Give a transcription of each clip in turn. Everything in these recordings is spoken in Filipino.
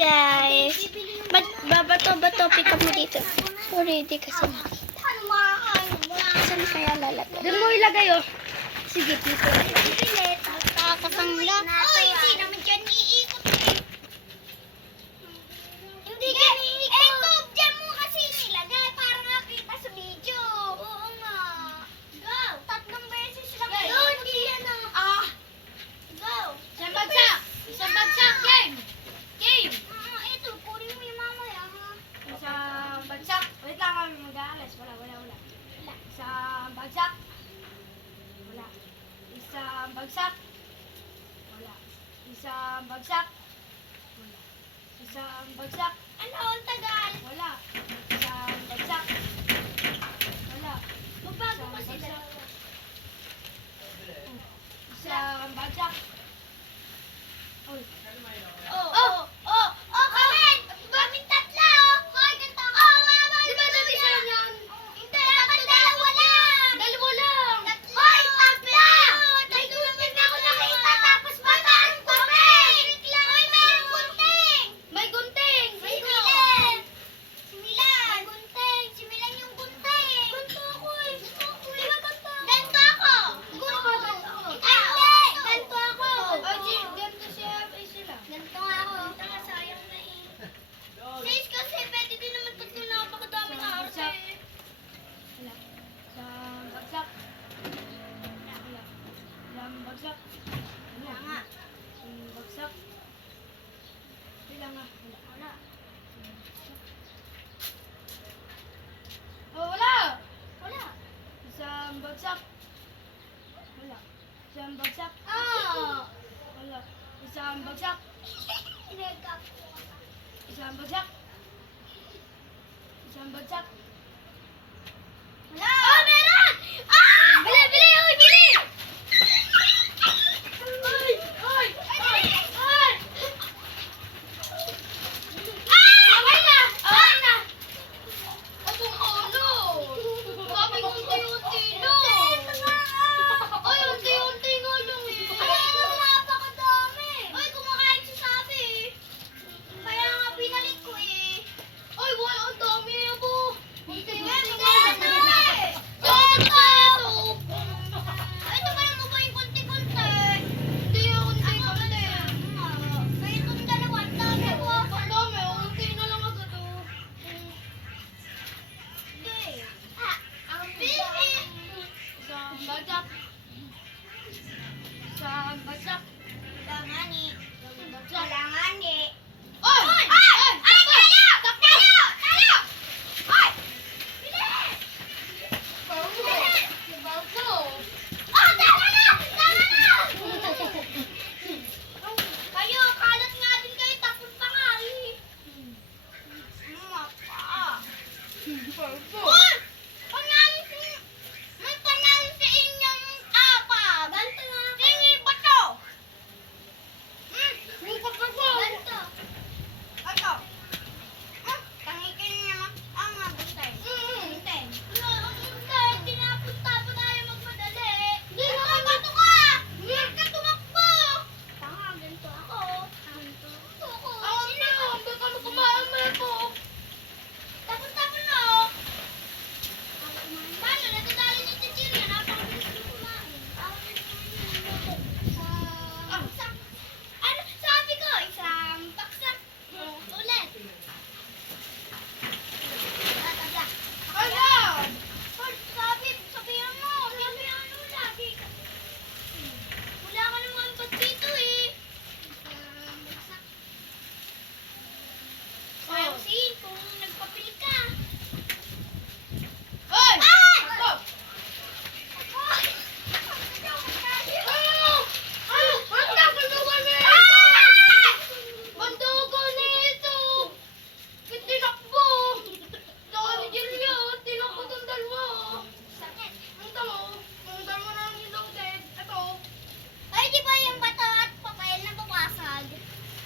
guys. Bato, pick up mo dito. Sorry, di kasi nakita. Saan kaya lalagay? Doon mo ilagay, oh. Sige, dito. Kakasangla. Oy, hindi naman dyan iikot eh. Hindi ka iikot. Eto, dyan mo kasi nilagay para makita sa video. Oo nga. Go. 3 beses lang. Go, hindi yan ah. Go. Isang bagsak. Isang bagsak, game. Game. Ito, kunin mo yung mamaya. Isang bagsak. Wait lang kami mag-aalas. Wala. Isang bagsak. Wala. Isang bagsak. Wala. Isang bagsak. Wala. Isang bagsak. Ano, ang tagal? Wala. Isang bagsak. Wala. Magbago pa Isang sila. bagsak. Isang bagsak. Uy. Comment! Kaming tatlo! Hoy, ganito ako. Di ba dati siya yan? Hindi, dapat dalawa lang. Dalawa lang. Hoy, tatlo! May gunting ako nakita, tapos parang gunting! Hoy, mayroong gunting! May gunting. Si Milan! Si Milan! Gunting! Si Milan yung gunting! Ganto ako eh! Di ba ganto? Ganto ako! Ganto ako! Hindi! Ganto ako! Ganito siya. Ay, sila. Ganto nga ako. Tanga, sayang na eh. Sis, kasi pwede din naman tatlo na napakadami na arte. Wala. Isang bagsak. Wala. Isang bagsak. Wala nga. Isang bagsak. Wala nga. Wala. Oh, wala. Wala. Isang bagsak. Wala. Isang bagsak. Wala. Isang bagsak. Sinagap. Isang bagsak. Isang bagsak. Wala! Oh, meron! Ah! Bili! Bili! Uy! Bili! Ay! Ay! Ay! Ay! Ah! Okay na! Okay na! Atong ulo! Kaming unti-unti no! Ito nga! Ay, unti-unti nga lang eh! Ay, ito nga, napakadami! Ay, kumakain si Sabi eh. Kaya nga pinalik ko eh. Ay, wala! Ang dami po! Unti-unti nga! Ano eh? Ito! Ay, ito ba yung mukha yung konti-konti? Hindi ako unti-unti! Kaya itong dalawa, ang dami ko. Ang dami! Unti na lang agad oh! Hindi. Ang busy. Isang bagsak! Isang bagsak! Langani. Isang bagsak! Langani. Oy! Ay! Ay! Tayo! Tayo! Tayo! Ay! Bilis! Bilis! Oh, tama na! Tama na! Kayo, kalat nga din kayo. Tapos pa nga eh. Mapa. Uy! Panalo si... May panalo sa inyong apa. Ganto nga. Tingi ba to? Ganto. Ganto. Tangikin naman ang mabuntay. Buntay. Wala, ang buntay. Tinapunta pa tayo magmadali. Hindi mo kayo bato ka! Huwag ka tumakbo! Tanga, ganito ako. Ganito ako. Sino? Hindi ka kumain po! Tapon-tapon na, oh. Paano? Natadali ni Chichirya. Napakabilis ko kumain. Ano? Sabi ko, isang baksak. Ulit. Tabla. Ala! Sabihan mo. Sabi ano lagi. Wala ka naman ba't dito eh. Isang baksak. Sayang sin kung nagpapili ka. Hoy! Ay! Stop! Ay! Ang nakalungan na ito! Ay! Bandugan na ito! Ba't tinakbo? Dahil Julia, tinakbo itong dalawa. Sakit. Ang tamo na ang ilong dead. Ito. Ay, di ba yung bato at papel nababasag?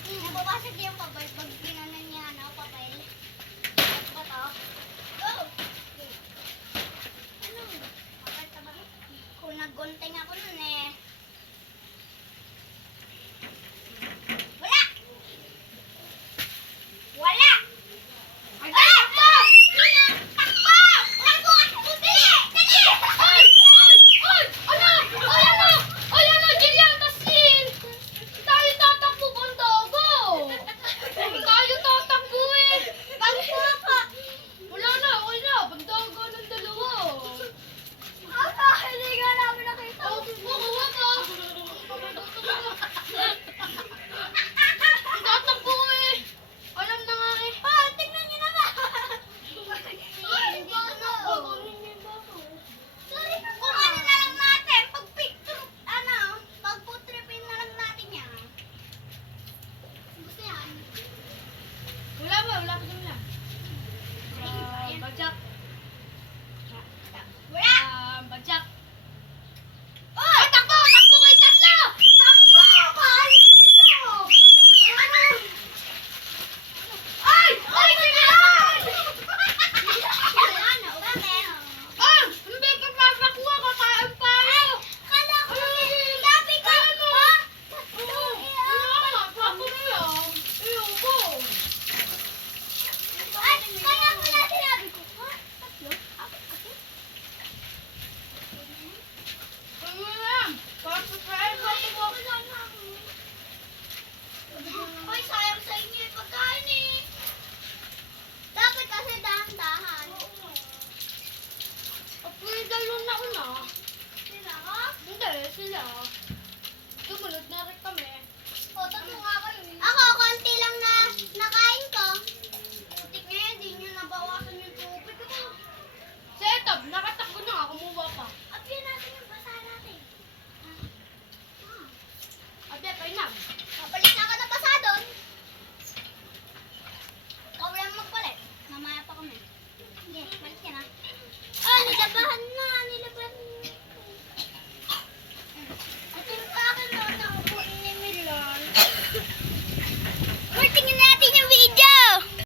Nababasag yung papel pag ginanon niya, ano, papel. At bato. Go! Ano? Papel ba? Kung naggunting ako nun eh.